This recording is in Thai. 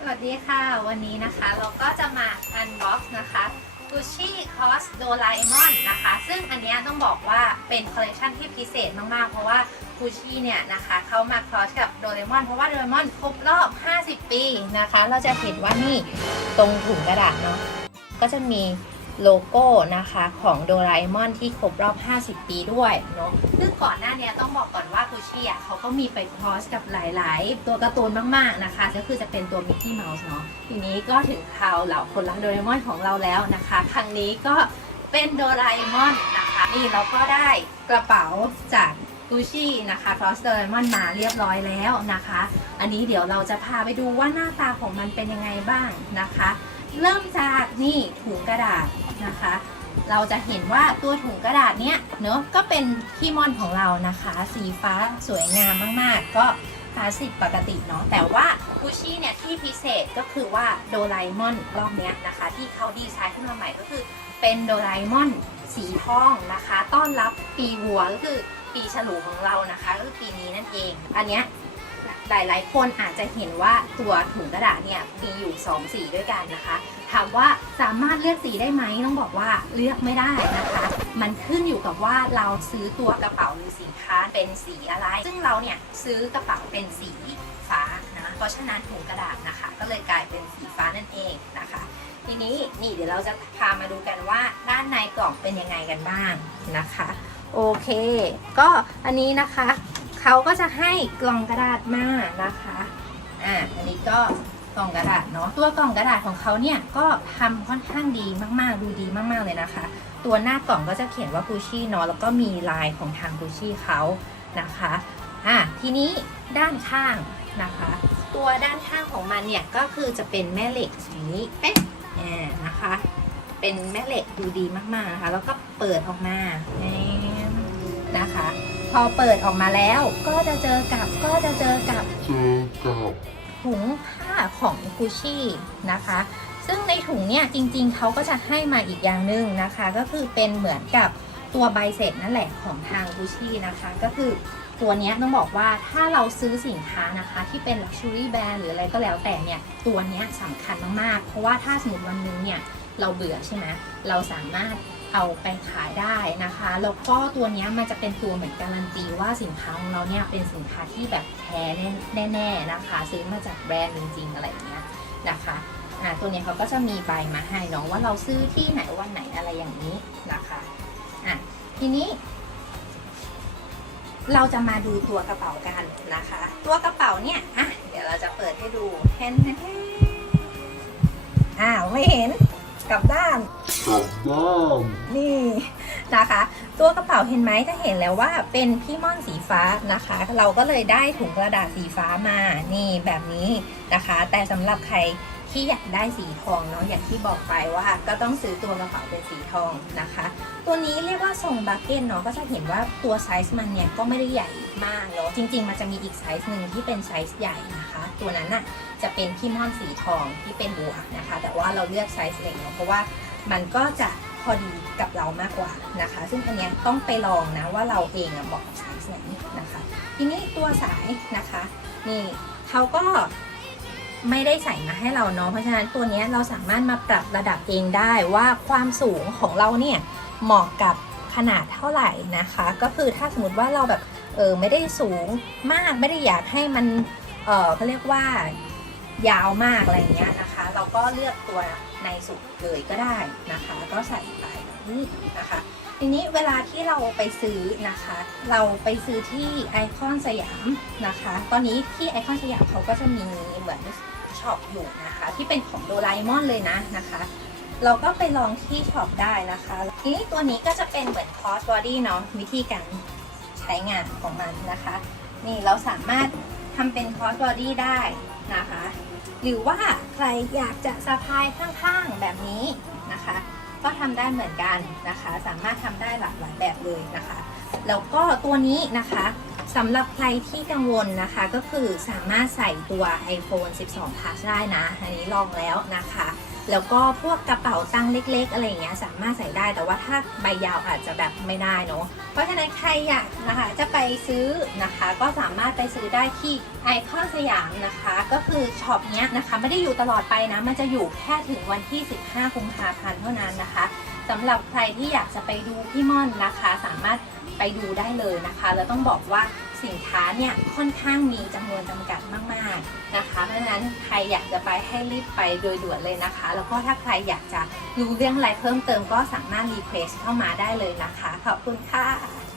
สวัสดีค่ะ วันนี้นะคะเราก็จะมาอันบ็อกซ์นะคะ Gucci Cross Doraemon นะคะ ซึ่งอันนี้ต้องบอกว่าเป็นคอลเลคชันที่พิเศษมาก ๆ เพราะว่า Gucci เนี่ยนะคะเขามาคลอสกับ Doraemon เพราะว่า Doraemon ครบรอบ 50 ปีนะคะ เราจะเห็นว่านี่ตรงถุงกระดาษเนาะก็จะมี โลโก้นะคะของโดราเอมอนที่ครบรอบ 50 ปีด้วยเนาะซึ่งก่อนหน้าเนี้ยต้องบอกก่อนว่า Gucci อะเขาก็มีไป cross กับหลาย ๆ ตัวการ์ตูนมาก ๆ นะคะ ก็คือจะเป็นตัวมิกกี้เมาส์เนาะทีนี้ก็ถึงคราวเหล่าคนรักโดราเอมอนของเราแล้วนะคะ ครั้งนี้ก็เป็นโดราเอมอนนะคะนี่เราก็ได้กระเป๋าจาก Gucci นะคะ Cross Doraemon มาเรียบร้อยแล้วนะคะ อันนี้เดี๋ยวเราจะพาไปดูว่าหน้าตาของมันเป็นยังไงบ้างนะคะ เริ่มจากนี่ถุงกระดาษนะคะ เราจะเห็นว่าตัวถุงกระดาษเนี้ยเนอะก็เป็นพี่มอนของเรานะคะ สีฟ้าสวยงามมากๆ ก็คลาสสิกปกติเนาะแต่ว่ากุชชี่เนี่ยที่พิเศษก็คือว่าโดราเอมอนรอบเนี้ยนะคะ ที่เขาดีไซน์ขึ้นมาใหม่ก็คือ เป็นโดราเอมอนสีทองนะคะ ต้อนรับปีวัวก็คือปีฉลูของเรานะคะก็คือปีนี้นั่นเอง อันเนี้ย หลายๆ คนอาจจะเห็นว่าตัวถุงกระดาษเนี่ยมีอยู่ 2 สีด้วยกันนะคะ ถามว่าสามารถเลือกสีได้ไหมต้องบอกว่าเลือกไม่ได้นะคะ มันขึ้นอยู่กับว่าเราซื้อตัวกระเป๋าหรือสินค้าเป็นสีอะไร ซึ่งเราเนี่ยซื้อกระเป๋าเป็นสีฟ้านะ เพราะฉะนั้นถุงกระดาษนะคะ ก็เลยกลายเป็นสีฟ้านั่นเองนะคะ ทีนี้นี่เดี๋ยวเราจะพามาดูกันว่าด้านในกล่องเป็นยังไงกันบ้างนะคะ โอเค ก็อันนี้นะคะ เขาก็จะให้กล่องกระดาษมานะคะอ่าอันนี้ก็กล่องกระดาษเนาะตัวกล่องกระดาษของเขาเนี่ยก็ทำค่อนข้างดีมากๆ ดูดีมากๆเลยนะคะ ตัวหน้ากล่องก็จะเขียนว่า Gucci เนาะแล้วก็มีลายของทาง Gucci เขานะคะอ่าทีนี้ด้านข้างนะคะ ตัวด้านข้างของมันเนี่ยก็คือจะเป็นแม่เหล็กอย่างนี้เป๊ะอ่านะคะ เป็นแม่เหล็กดูดีมากๆนะคะ แล้วก็เปิดออกมาแหมนะคะ พอเปิดออกมาแล้วก็จะเจอกับก็จะเจอกับเจอกับถุงผ้าของกุชชี่นะคะ ซึ่งในถุงเนี่ยจริงๆ เขาก็จะให้มาอีกอย่างหนึ่งนะคะ ก็คือเป็นเหมือนกับตัวใบเสร็จนั่นแหละของทางกุชชี่นะคะ ก็คือตัวเนี้ยต้องบอกว่าถ้าเราซื้อสินค้านะคะที่เป็น luxury brand หรืออะไรก็แล้วแต่เนี่ย ตัวเนี้ยสำคัญมากๆ เพราะว่าถ้าสมมติวันนึงเนี่ย เราเบื่อใช่ไหมเราสามารถ เอาไปขายได้นะคะแล้วก็ตัวนี้มันจะเป็นตัวเหมือนการันตีว่าสินค้าของเราเนี่ยเป็นสินค้าที่แบบแท้แน่ๆนะคะซื้อมาจากแบรนด์จริงๆอะไรอย่างเงี้ยนะคะอ่าตัวนี้เขาก็จะมีใบมาให้เนาะว่าเราซื้อที่ไหนวันไหนอะไรอย่างนี้นะคะอะทีนี้ เราจะมาดูตัวกระเป๋ากันนะคะ ตัวกระเป๋าเนี่ยอะเดี๋ยวเราจะเปิดให้ดูแฮนแฮนอ้าไม่เห็นกลับด้าน กับด้านนี่นะคะ ตัวกระเป๋าเห็นไหมจะเห็นแล้วว่าเป็นพี่ม่อนสีฟ้านะคะ เราก็เลยได้ถุงกระดาษสีฟ้ามานี่แบบนี้นะคะ แต่สำหรับใครที่อยากได้สีทองเนาะอย่างที่บอกไปว่าก็ต้องซื้อตัวกระเป๋าเป็นสีทองนะคะ ตัวนี้เรียกว่าทรงบักเก็ตเนาะก็จะเห็นว่าตัวไซส์มันเนี่ยก็ไม่ได้ใหญ่มากเนาะจริง ๆ มันจะมีอีกไซส์หนึ่งที่เป็นไซส์ใหญ่นะคะ ตัวนั้นน่ะจะเป็นพี่ม่อนสีทองที่เป็นบัวนะคะ แต่ว่าเราเลือกไซส์เล็กเนาะเพราะว่า มันก็จะพอดีกับเรามากกว่านะคะ ซึ่งอันเนี้ยต้องไปลองนะว่าเราเองเหมาะกับไซส์ไหนนะคะ ทีนี้ตัวสายนะคะนี่เขาก็ไม่ได้ใส่มาให้เราเนาะเพราะฉะนั้นตัวนี้เราสามารถมาปรับระดับเองได้ว่าความสูงของเราเนี่ยเหมาะกับขนาดเท่าไหร่นะคะ ก็คือถ้าสมมติว่าเราแบบเออไม่ได้สูงมากไม่ได้อยากให้มันเออเขาเรียกว่ายาวมากอะไรอย่างเงี้ยนะคะ เราก็เลือกตัวในสุดเลยก็ได้นะคะ ก็ใส่ไปแบบนี้นะคะ ทีนี้เวลาที่เราไปซื้อนะคะ เราไปซื้อที่ไอคอนสยามนะคะ ตอนนี้ที่ไอคอนสยามเขาก็จะมีเหมือนช็อปอยู่นะคะ ที่เป็นของโดราเอมอนเลยนะนะคะเราก็ไปลองที่ช็อปได้นะคะทีนี้ตัวนี้ก็จะเป็นเหมือนคอสบอดี้เนาะวิธีการใช้งานของมันนะคะ นี่เราสามารถ ทำเป็นคอสบอดี้ได้นะคะ หรือว่าใครอยากจะสะพายข้างๆแบบนี้นะคะ ก็ทำได้เหมือนกันนะคะ สามารถทำได้หลากหลายแบบเลยนะคะ แล้วก็ตัวนี้นะคะสำหรับใครที่กังวลนะคะก็คือสามารถใส่ตัว iPhone 12 Plus ได้นะ อันนี้ลองแล้วนะคะ แล้วก็พวกกระเป๋าตังค์เล็ก ๆ อะไรอย่างเงี้ยสามารถใส่ได้แต่ว่าถ้าใบยาวอาจจะแบบไม่ได้เนาะเพราะฉะนั้นใครอยากนะคะจะไปซื้อนะคะก็สามารถไปซื้อได้ที่ไอคอนสยามนะคะ ก็คือช็อปเนี้ยนะคะไม่ได้อยู่ตลอดไปนะมันจะอยู่แค่ถึงวันที่ 15กุมภาพันธ์เท่านั้นนะคะสำหรับใครที่อยากจะไปดูพี่ม่อนนะคะ สามารถไปดูได้เลยนะคะแล้วต้องบอกว่า สินค้าเนี่ยค่อนข้างมีจำนวนจำกัดมากๆนะคะเพราะฉะนั้นใครอยากจะไปให้รีบไปโดยด่วนเลยนะคะ แล้วก็ถ้าใครอยากจะรู้เรื่องอะไรเพิ่มเติมก็สามารถรีเควสเข้ามาได้เลยนะคะ ขอบคุณค่ะ